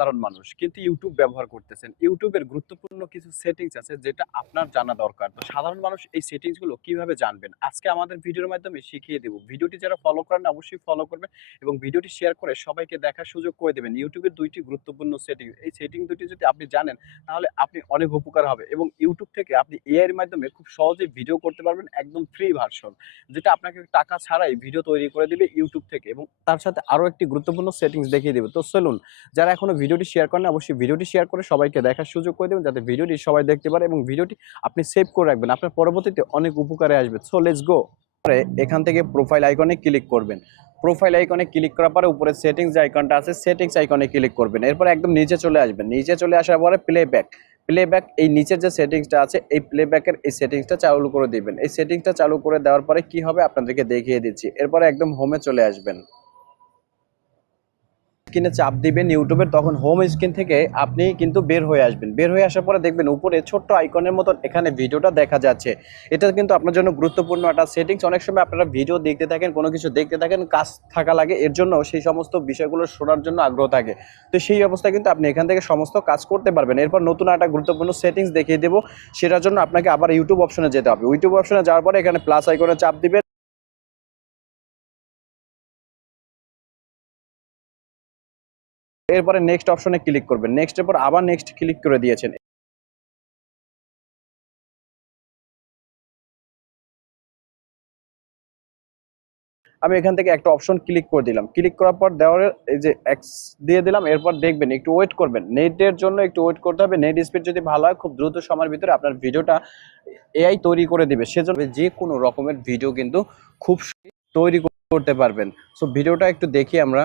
সাধারণ মানুষ কিন্তু ইউটিউব ব্যবহার করতেছেন। ইউটিউবের গুরুত্বপূর্ণ কিছু সেটিংস আছে যেটা আপনার জানা দরকার। তো সাধারণ মানুষ এই সেটিংস গুলো কিভাবে জানবেন? আজকে আমাদের ভিডিওর মাধ্যমে শিখিয়ে দেব। ভিডিওটি যারা ফলো করেন অবশ্যই ফলো করবেন এবং ভিডিওটি শেয়ার করে সবাইকে দেখার সুযোগ করে দেবেন। ইউটিউবের ২ টি গুরুত্বপূর্ণ সেটিং। এই সেটিং ২ টি যদি আপনি জানেন তাহলে আপনি অনেক উপকার হবে এবং ইউটিউব থেকে আপনি এআই এর মাধ্যমে খুব সহজেই ভিডিও করতে পারবেন একদম ফ্রি ভার্সন। যেটা আপনাকে টাকা ছাড়াই ভিডিও তৈরি করে দিবে ইউটিউব থেকে এবং তার সাথে আরো একটি গুরুত্বপূর্ণ সেটিংস দেখিয়ে দিবে। তো চলুন যারা এখনো ভিডিওটি শেয়ার করেন অবশ্যই ভিডিওটি শেয়ার করে সবাইকে দেখার সুযোগ করে দেবেন যাতে ভিডিওটি সবাই দেখতে পারে এবং ভিডিওটি আপনি সেভ করে রাখবেন। আপনার পরবর্তীতে অনেক উপকারে আসবে। So let's go. এখান থেকে প্রোফাইল আইকনে ক্লিক করবেন। প্রোফাইল আইকনে ক্লিক করার পরে উপরে সেটিংস যে আইকনটা আছে সেটিংস আইকনে ক্লিক করবেন। এরপর একদম নিচে চলে আসবেন। নিচে চলে আসার পরে প্লেব্যাক এই নিচের যে সেটিংসটা আছে এই প্লেব্যাকের এই সেটিংসটা চালু করে দিবেন। এই সেটিংসটা চালু করে দেওয়ার পরে কি হবে আপনাদেরকে দেখিয়ে দিচ্ছি। এরপরে একদম হোমে চলে আসবেন। স্ক্রিনে চাপ দিবেন ইউটিউবের, তখন হোম স্ক্রিন থেকে আপনি কিন্তু বের হয়ে আসবেন। বের হয়ে আসার পরে দেখবেন উপরে ছোট্ট আইকনের মতন এখানে ভিডিওটা দেখা যাচ্ছে। এটা কিন্তু আপনার জন্য গুরুত্বপূর্ণ একটা সেটিংস। অনেক সময় আপনারা ভিডিও দেখতে থাকেন, কোনো কিছু দেখতে থাকেন, কাজ থাকা লাগে, এর জন্য সেই সমস্ত বিষয়গুলো শোনার জন্য আগ্রহ থাকে। তো সেই অবস্থায় কিন্তু আপনি এখান থেকে সমস্ত কাজ করতে পারবেন। এরপর নতুন একটা গুরুত্বপূর্ণ সেটিংস দেখিয়ে দেবো, সেটার জন্য আপনাকে আবার ইউটিউব অপশনে যেতে হবে। ইউটিউব অপশনে যাওয়ার পরে এখানে প্লাস আইকনে চাপ দিবেন। এরপরে নেক্সট অপশনে ক্লিক করবেন। নেক্সটের পর আবার নেক্সট ক্লিক করে দিয়েছেন। আমি এখান থেকে একটা অপশন ক্লিক করে দিলাম। ক্লিক করার পর দেওয়ার এই যে এক্স দিয়ে দিলাম। এরপর দেখবেন একটু ওয়েট করবেন। নেটের জন্য একটু ওয়েট করতে হবে। নেট স্পিড যদি ভালো হয় খুব দ্রুত সময়ের ভিতরে আপনার ভিডিওটা এআই তৈরি করে দিবে। সেজন্য যে কোনো রকমের ভিডিও কিন্তু খুব তৈরি করতে পারবেন। সো ভিডিওটা একটু দেখি আমরা।